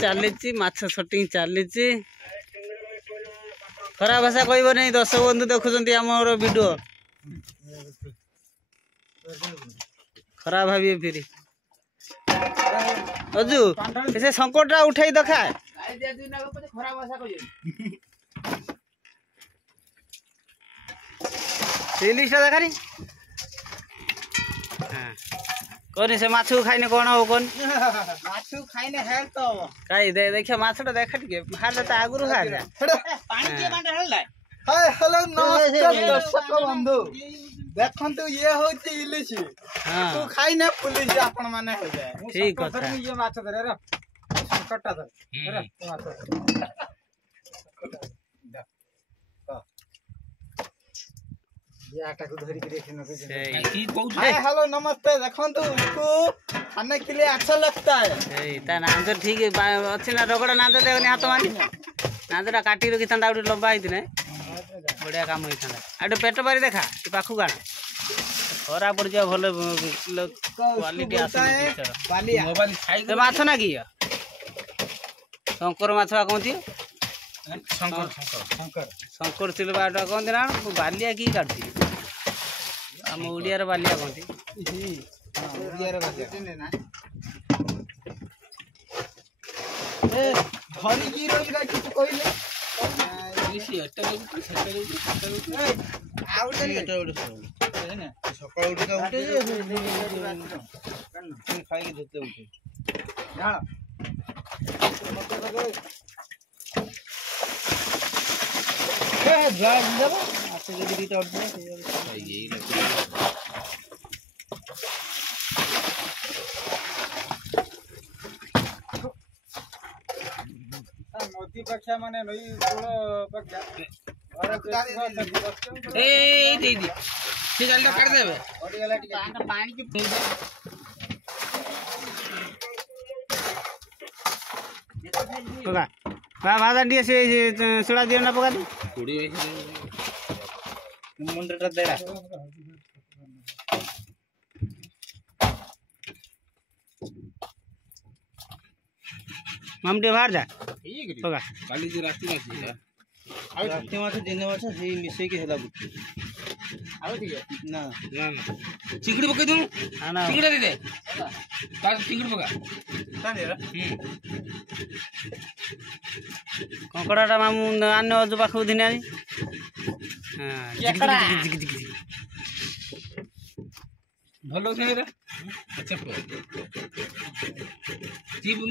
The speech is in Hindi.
चली माछ शूटिंग चली खराब भाषा कह नहीं दर्शक बंधु देखुं आम वीडियो खराब भावी फिर अजू से संकट उठाई देखा देखा कौन से माछु खाइने कौन हो कौन माछु खाइने हेल तो काई देखिए माछटा देखा टिके बाहर जाता आगुरु खा जा पानी के बांडे हेल हाय हेलो नमस्कार दर्शक बंधु देखंतु ये होची इलिशी तू खाइने पुलिस आपण माने हो जाए ठीक है ये माछ धरे रे संकटटा धर रे माछ हेलो नमस्ते देखंतु को खाने के लिए अच्छा लगता है ता नाम तो ठीक अच्छी ना रगड़ा नाम तो देवनी हाथ मानी नाम तो काटी रखी था लंबा होती बढ़िया काम होता है पेट बारी देखा पाखु गाण खरा पड़ जा भल क्वालिटी माछ ना कि शंकर माछ कहती शंकर सिल्वा कहते ना बालिया कि काटती आम ओडिया बालिया कहती नदी पक्षा माने नई कूल पक्षा ए दे दी ठीक है काट देबे ओडी गला टिके पानी की पका बा भादा दिए से सुड़ा दियो ना पका दे कुड़ी मुंडटा देड़ा मामटे बाहर जा पका काली जो राती माछ दिन माछ से मिसे के हेला बुच्ची आउ ठीक है ना ना चिंगड़ी पके दू ना चिंगड़ी दे दे का चिंगड़ी पका का दे कंकड़ाटा मामू आने अजु पाखु दिने आनी हां भलो छै रे अच्छा जी बोल